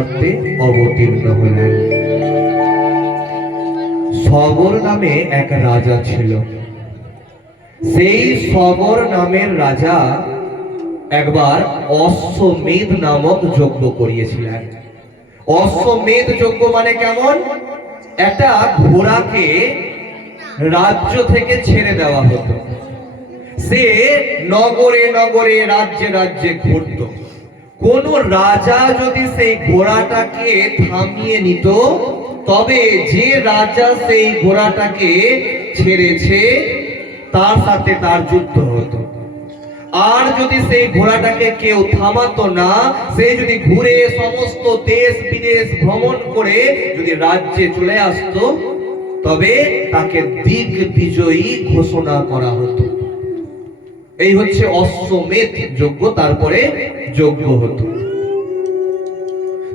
মর্তে অবতীর্ণ হলেন। সবর নামে এক রাজা ছিল। সেই সবর নামের রাজা একবার অশ্বমেধ নামক যজ্ঞ করিয়েছিলেন। অশ্বমেধ যজ্ঞ মানে কেমন? একটা ঘোড়াকে রাজ্য থেকে ছেড়ে দেওয়া হতো। সে নগরে নগরে রাজ্যে রাজ্যে ঘুরত। কোন রাজা যদি সেই ঘোড়াটাকে থামিয়ে নিত, তবে যে রাজা সেই ঘোড়াটাকে ছেড়েছে, তার সাথে তার যুদ্ধ হতো। আর যদি সেই ঘোড়াটাকে কেউ থামাতো না, সে যদি ঘুরে সমস্ত দেশ বিদেশ ভ্রমণ করে যদি রাজ্যে চলে আসতো, তবে তাকে দিক বিজয়ী ঘোষণা করা হতো। এই হচ্ছে অশ্বমেধ যজ্ঞ, তারপরে যজ্ঞ হতো।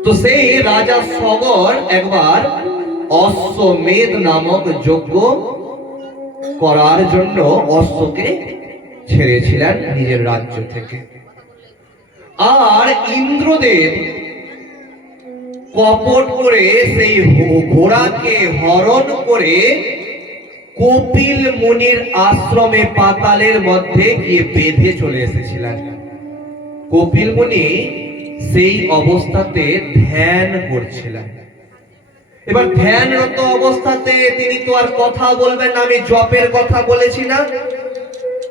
তো সেই রাজা সগর একবার অশ্বমেধ নামক যজ্ঞ করার জন্য অশ্বকে ছেড়েছিলেন নিজের রাজ্য থেকে। আর ইন্দ্রদেব কপট করে সেই ঘোড়াকে হরণ করে কপিল মুনির আশ্রমে পাতালের মধ্যে গিয়ে বেঁধে চলে এসেছিলেন। কপিল মুনি সেই অবস্থাতে ধ্যান করছিলেন। এবার ধ্যানরত অবস্থাতে তিনি তো আর কথা বলবেন না, আমি জপের কথা বলেছি না।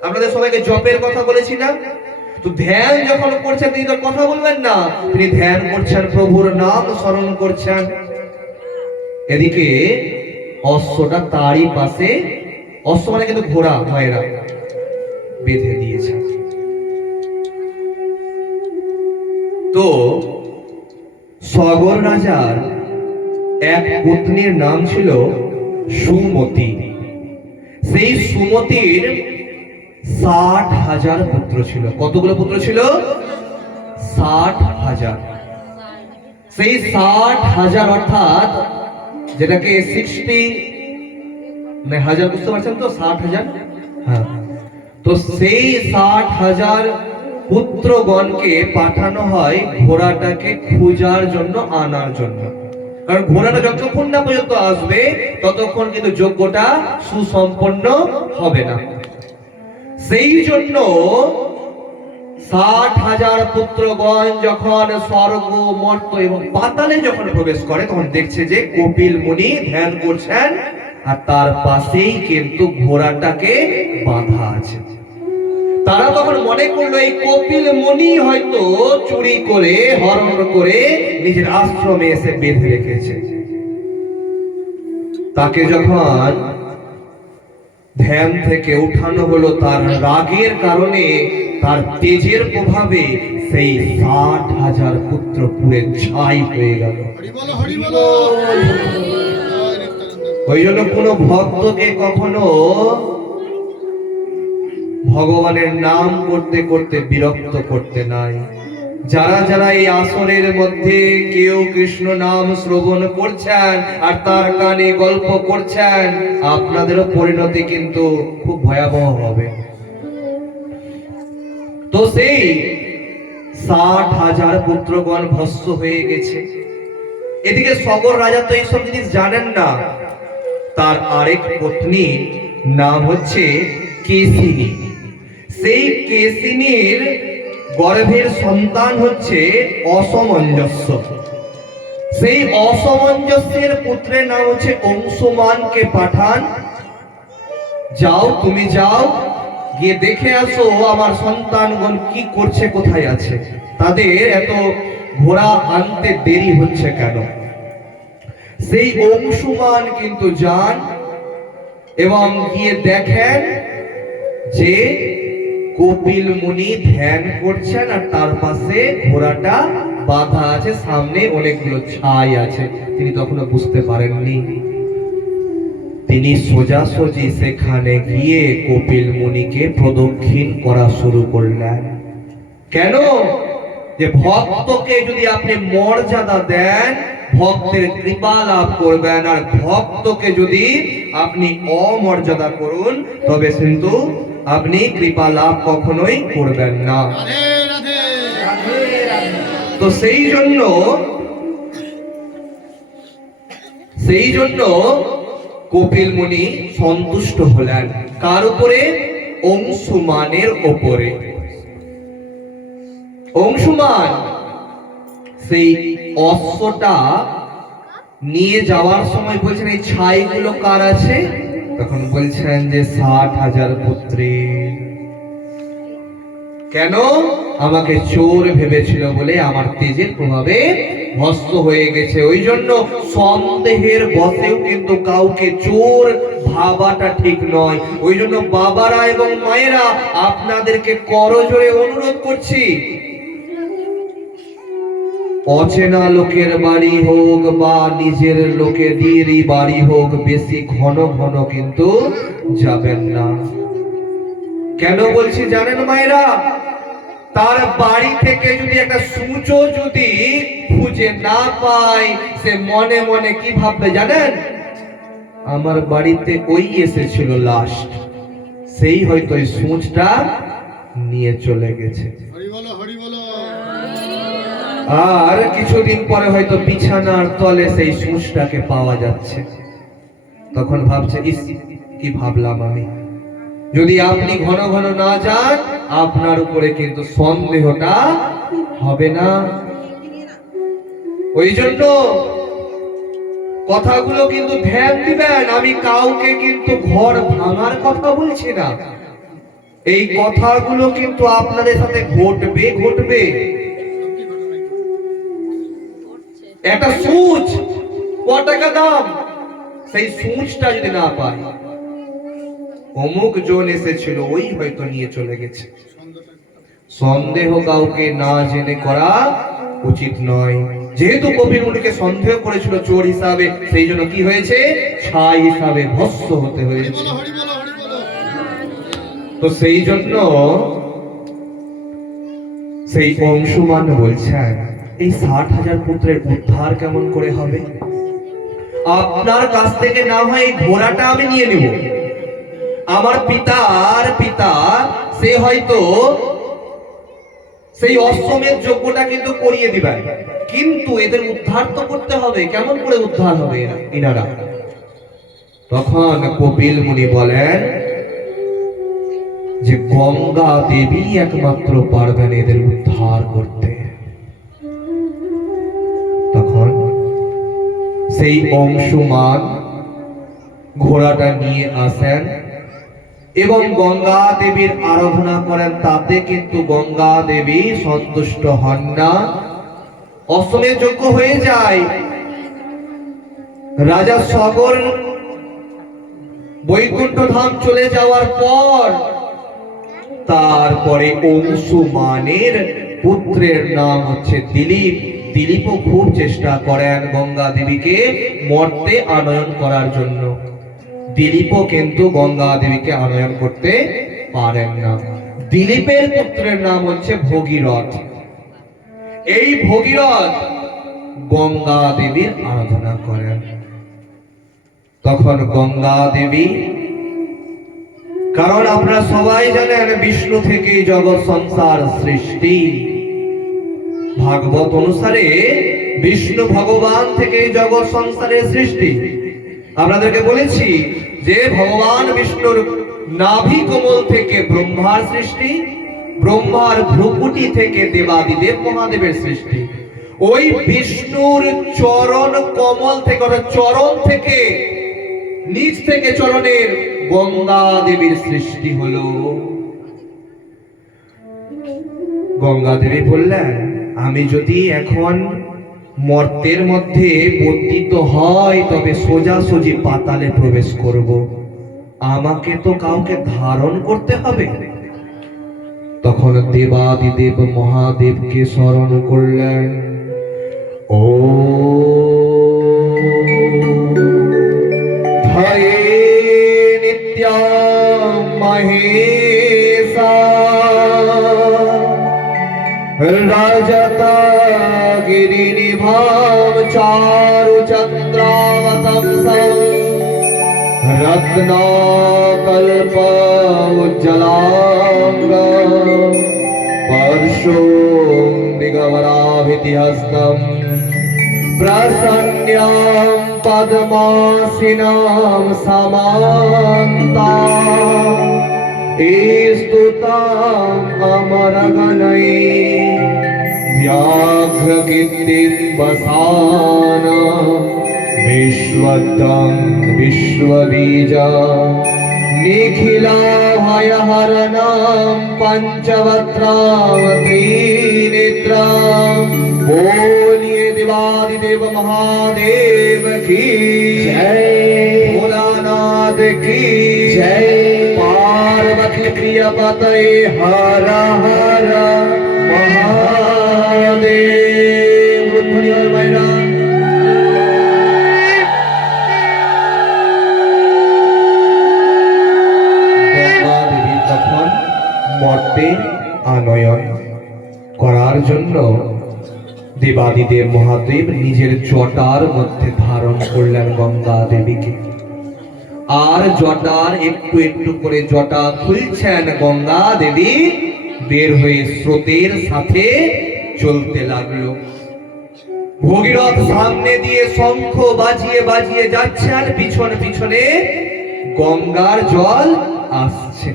আপনাদের সবাইকে জপের কথা বলেছি না? তো ধ্যান যখন করছেন, তিনি তো কথা বলবেন না। তিনি ধ্যান করছেন, প্রভুর নাম স্মরণ করছেন। এদিকে অশ্বটা তারই পাশে, অশ্ব মানে কিন্তু ঘোড়া, মায়েরা, বেঁধে দিয়েছে তো সগর রাজার এক পত্নীর নাম ছিল সুমতি। সেই সুমতির ষাট হাজার পুত্র ছিল। কতগুলো পুত্র ছিল? ষাট হাজার। সেই ষাট হাজার অর্থাৎ যেটাকে সিক্সটি মানে হাজার, বুঝতে পারছেন তো? ষাট হাজার? হ্যাঁ। তো সেই ষাট হাজার পুত্রগণকে পাঠানো হয় ঘোড়াটাকে খোঁজার জন্য, আনার জন্য। কারণ ঘোড়াটা যতক্ষণ না পর্যন্ত আসবে, ততক্ষণ কিন্তু যজ্ঞটা সুসম্পন্ন হবে না। সেই জন্য ষাট হাজার পুত্রগণ যখন স্বর্গ, মর্ত এবং পাতালে যখন প্রবেশ করে, তখন দেখছে যে কপিল মুনি ধ্যান করছেন আর তার পাশেই কিন্তু ঘোড়াটাকে বাঁধা আছে। তারা তখন মনে করল এই কপিল মুনি হয়তো চুরি করে হরণ করে নিজের আশ্রমে এসে বেঁধে রেখেছে। তাকে যখন ধ্যান থেকে উঠানো হলো তার রাগের কারণে তার তেজের প্রভাবে সেই ষাট হাজার পুত্র পুরে ছাই হয়ে গেল। ওই জন্য কোনো ভক্তকে কখনো ভগবানের নাম করতে করতে বিরক্ত করতে নাই। যারা যারা এই আসনের মধ্যে কেউ কৃষ্ণ নাম শ্রবণ করছেন আর তার কানে গল্প করছেন, আপনাদেরও পরিণতি কিন্তু খুব ভয়াবহ হবে। তো সেই ষাট হাজার পুত্রগণ ভস্য হয়ে গেছে। এদিকে সগর রাজা তো এইসব জিনিস জানেন না। তার আরেক পত্নী নাম হচ্ছে কেসিনী সেই কেসিনীর গর্ভের সন্তান হচ্ছে অসমঞ্জস্য। সেই অসমঞ্জস্যের পুত্রের নাম হচ্ছে অংশুমানকে পাঠান। যাও, তুমি যাও, গিয়ে দেখে আসো আমার সন্তানগণ কি করছে, কোথায় আছে। তাদের এত ঘোড়া আনতে দেরি হচ্ছে কেন? সেই অংশুমান কিন্তু যান এবং গিয়ে দেখেন যে কপিল মুনি ধ্যান করছেন আর তার পাশে ঘোড়াটা বাধা আছে, সামনে অনেকগুলো ছাই আছে। তিনি তখনও বুঝতে পারেননি। তিনি সোজাসুজি সেখানে গিয়ে কপিল মুনিকে প্রদক্ষিণ করা শুরু করলেন। কেন? যে ভক্তকে যদি আপনি মর্যাদা দেন, ভক্তের কৃপা লাভ করবেন আর ভক্তকে যদি আপনি অমর্যাদা করুন, তবে কিন্তু আপনি কৃপা লাভ কখনোই করবেন না। তো সেই জন্য সেই জন্য কপিল মুনি সন্তুষ্ট হলেন। কার উপরে? অংশুমানের ওপরে অংশুমান সেই অশ্বটা নিয়ে যাওয়ার সময় বলছেন এই ছাইগুলো কার আছে? তখন বলছেন যে ষাট হাজার পুত্রের কেন? আমাকে চোর ভেবেছিল বলে আমার তেজের প্রভাবে ভস্ত হয়ে গেছে। ওই জন্য সন্দেহের বসেও কিন্তু কাউকে চোর ভাবাটা ঠিক নয়। ওই জন্য বাবারা এবং মায়েরা আপনাদেরকে করজোরে অনুরোধ করছি অচেনা লোকের বাড়ি হোক বা নিজের লোকেদেরই বাড়ি হোক, বেশি ঘন ঘন কিন্তু যাবেন না। কেন বলছি জানেন মায়েরা? তার বাড়ি থেকে যদি একটা সূচো যদি খুঁজে না পায়, সে মনে মনে কি ভাববে জানেন? আমার বাড়িতে ওই এসেছিল লাস্ট সেই হয়তো ওই সূচটা নিয়ে চলে গেছে। আর কিছুদিন পরে হয়তো বিছানার তলে সেই সূচটাকে পাওয়া যাচ্ছে। তখন ভাবছে, ইস, কি ভাবলাম আমি? যদি আপনি ঘন ঘন না যান, আপনার উপরে কিন্তু সন্দেহটা হবে না। ওই জন্য কথাগুলো কিন্তু ধ্যান দিবেন। আমি কাউকে কিন্তু ঘর ভাঙার কথা বলছি না। এই কথাগুলো কিন্তু আপনাদের সাথে ঘটবে ঘটবে। একটা সুচ। ক টাকা দাম? সেই সুচটা যদি না পাই অমুক জন এসেছিল, ওই হয়তো নিয়ে চলে গেছে। সন্দেহ কাউকে না জেনে করা উচিত নয়। যেহেতু কবির মুনিকে সন্দেহ করেছিল চোর হিসাবে, সেই জন্য কি হয়েছে? ছাই হিসাবে ভস্য হতে হয়েছে। তো সেই জন্য সেই অংশুমান বলছেন এই ষাট হাজার পুত্রের উদ্ধার কেমন করে হবে? আপনার কাছ থেকে না হয় এই ঘোড়াটা আমি নিয়ে নিব। আমার পিতার পিতা, সে হয়তো সেই অশ্বমের যোগ্যটা কিন্তু করিয়ে দিবেন। কিন্তু এদের উদ্ধার তো করতে হবে। কেমন করে উদ্ধার হবে এরা ইনারা তখন কপিল মুনি বলেন যে গঙ্গা দেবী একমাত্র পারবেন এদের উদ্ধার করতে। সেই অংশুমান ঘোড়াটা নিয়ে আসেন এবং গঙ্গা দেবীর আরাধনা করেন। তাতে কিন্তু গঙ্গা দেবী সন্তুষ্ট হন না। অসমের যোগ্য হয়ে যায়। রাজা সগর বৈকুণ্ঠ ধাম চলে যাওয়ার পর তারপরে অংশুমানের পুত্রের নাম হচ্ছে দিলীপ। দিলীপও খুব চেষ্টা করেন গঙ্গা দেবীকে মর্তে আনয়ন করার জন্য। দিলীপও কিন্তু গঙ্গা দেবীকে আনয়ন করতে পারেন না। দিলীপের পুত্রের নাম হচ্ছে ভগীরথ। এই ভগীরথ গঙ্গা দেবীর আরাধনা করেন। তখন গঙ্গা দেবী, কারণ আপনারা সবাই জানেন বিষ্ণু থেকে জগৎ সংসার সৃষ্টি। ভাগবত অনুসারে বিষ্ণু ভগবান থেকে জগৎ সংসারের সৃষ্টি। আপনাদেরকে বলেছি যে ভগবান বিষ্ণুর নাভি কোমল থেকে ব্রহ্মার সৃষ্টি, ব্রহ্মার ভ্রুকুটি থেকে দেবাদিদেব মহাদেবের সৃষ্টি। ওই বিষ্ণুর চরণ কমল থেকে অর্থাৎ চরণ থেকে, নিচ থেকে চরণের গঙ্গা দেবীর সৃষ্টি হলো। গঙ্গা দেবী বললেন আমি যদি এখন মর্তের মধ্যে বর্তিত হয়, তবে সোজাসুজি পাতালে প্রবেশ করব। আমাকে তো কাউকে ধারণ করতে হবে। তখন দেবাদিদেব মহাদেবকে স্মরণ করলেন। ও मेघां चारुचन्द्रावतंसं रत्नाकल्पमुज्ज्वलाङ्गं परशों दिगवराभितिहस्तम् प्रसन्न्यां पद्मासिनां समान्ता स्तुतां अमरगणै व्याघ्रकीर्तिर्वसाना विश्वदं विश्वबीजा निखिलाभयहरणां पञ्चवक्त्रां त्रिनेत्रां बोलिए दिवादिदेव महादेव की जय। भोलानाथ की जय। पार्वती प्रिय पतये हर हर মর্তে আনয়ন করার জন্য দেবাদিদেব মহাদেব নিজের জটার মধ্যে ধারণ করলেন গঙ্গা দেবীকে। আর জটার একটু একটু করে জটা খুলছেন গঙ্গা দেবী, বের হয়ে স্রোতের সাথে চলতে লাগল। ভগীরথ সামনে দিয়ে শঙ্খ বাজিয়ে বাজিয়ে যাচ্ছে আর পিছনে পিছনে গঙ্গার জল আসছে।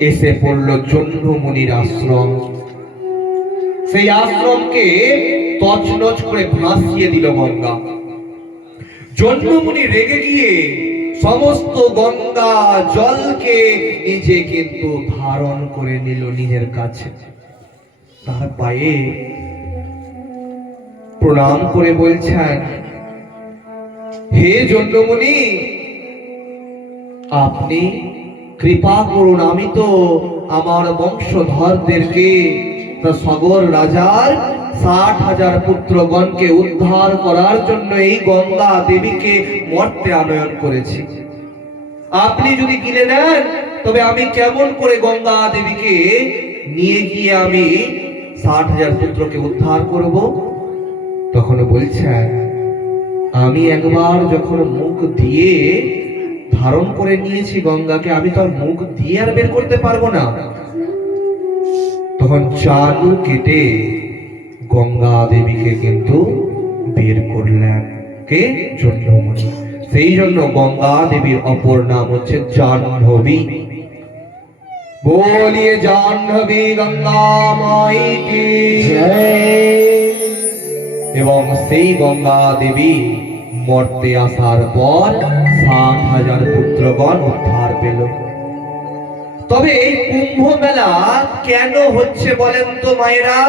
এসে পড়ল জহ্নমুনির আশ্রম। সেই আশ্রমকে তছনছ করে ভাসিয়ে দিল গঙ্গা। জন্মমুনি রেগে গিয়ে সমস্ত গঙ্গা জলকে নিজে কিন্তু ধারণ করে নিল নিজের কাছে। তার পায়ে প্রণাম করে বলছেন, হে জন্মমুনি আপনি কৃপা করুন, আমি তো আমার বংশধরদেরকে সগর রাজার ষাট হাজার পুত্রগণকে উদ্ধার করার জন্য এই গঙ্গা দেবীকে মর্তে আনয়ন করেছি। আপনি যদি কিনে নেন, তবে আমি কেমন করে গঙ্গা দেবীকে নিয়ে গিয়ে আমি ষাট হাজার পুত্রকে উদ্ধার করব? তখন বলছেন, আমি একবার যখন মুখ দিয়ে ধারণ করে নিয়েছি গঙ্গাকে আমি তো আর মুখ দিয়ে আর বের করতে পারব না। তখন চালু কেটে গঙ্গা দেবীকে কিন্তু বের করলেন। কে? জন্মমণি সেই জন্য গঙ্গা দেবীর অপর নাম হচ্ছে জাহ্নবী। বলিয়ে জাহ্নবী গঙ্গা মাই কি? এবং সেই গঙ্গা দেবী মর্তে আসার পর ষাট হাজার পুত্রগণ উদ্ধার পেল। তবে এই কুম্ভ মেলা কেন হচ্ছে বলেন তো মায়েরা?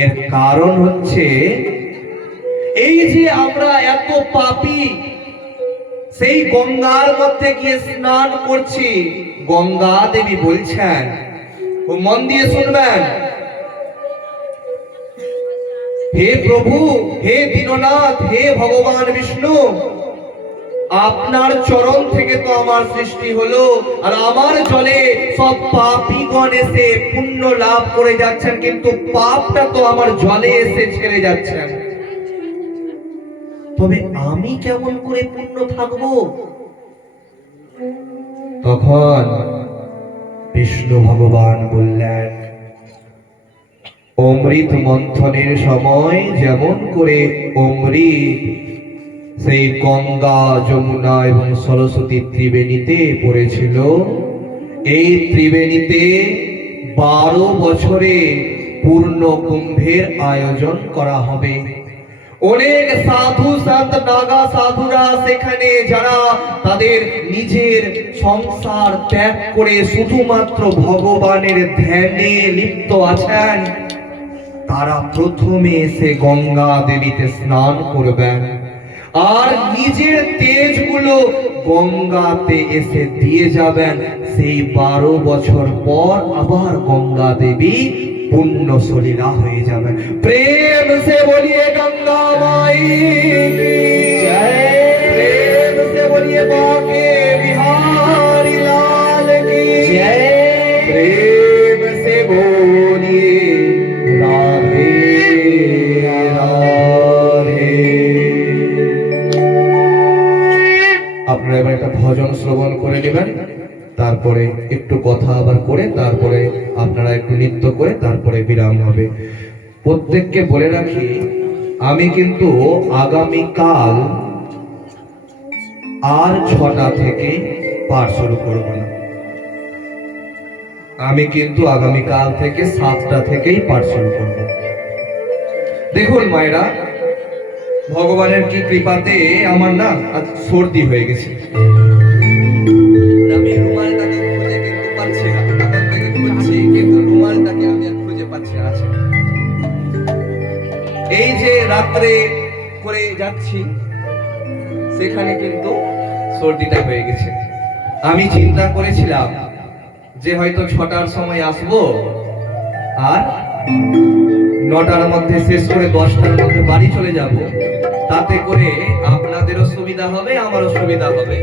এর কারণ হচ্ছে, এই যে আমরা এত পাপি, সেই গঙ্গার মধ্যে গিয়ে স্নান করছি। গঙ্গা দেবী বলছেন, ও মন দিয়ে শুনবেন, হে প্রভু, হে দীননাথ, হে ভগবান বিষ্ণু আপনার চরণ থেকে তো আমার সৃষ্টি হলো, আর আমার জলে সব পাপীগণ এসে পুণ্য লাভ করে যাচ্ছেন, কিন্তু পাপটা তো আমার জলে এসে ছেড়ে যাচ্ছেন তবে আমি কেমন করে পুণ্য থাকব? তখন বিষ্ণু ভগবান বললেন, অমৃত মন্থনের সময় যেমন করে অমৃত সেই গঙ্গা, যমুনা এবং সরস্বতী ত্রিবেণীতে পড়েছিল। এই ত্রিবেণীতে বারো বছরে পূর্ণ কুম্ভের আয়োজন করা হবে। অনেক সাধু, সন্ত, নাগা সাধুরা সেখানে যারা তাদের নিজের সংসার ত্যাগ করে শুধুমাত্র ভগবানের ধ্যানে লিপ্ত আছেন, তারা প্রথমে এসে গঙ্গা দেবীতে স্নান করবেন। আর নিজের তেজগুলো গঙ্গাতে এসে দিয়ে যাবেন। সেই বারো বছর পর আবার গঙ্গা দেবী পুণ্য শরীরা হয়ে যাবেন। প্রেম সে বলিয়ে গঙ্গা মাই প্রেম সে বলিয়ে বাকে ভজন শ্রবণ করে নেবেন। তারপরে একটু কথা আবার করে তারপরে আপনারা একটু নৃত্য করে তারপরে বিরাম হবে। প্রত্যেককে বলে রাখি, আমি কিন্তু আগামীকাল আর ছটা থেকে পাঠ শুরু করব না। আমি কিন্তু আগামীকাল থেকে সাতটা থেকেই পাঠ শুরু করব। দেখুন মায়েরা ভগবানের কি কৃপাতে আমার না আজ সর্দি হয়ে গেছে। আমি রুমালটাকে খুঁজে কিন্তু পাচ্ছি না। তখন খুঁজছি, কিন্তু রুমালটাকে আমি আর খুঁজে পাচ্ছি না। এই যে রাত্রে করে যাচ্ছি, সেখানে কিন্তু সর্দিটা হয়ে গেছে। আমি চিন্তা করেছিলাম যে হয়তো ছটার সময় আসব, আর নটার মধ্যে, শেষ করে দশটার মধ্যে বাড়ি চলে যাব। তাতে করে আপনাদেরও সুবিধা হবে আমারও সুবিধা হবে।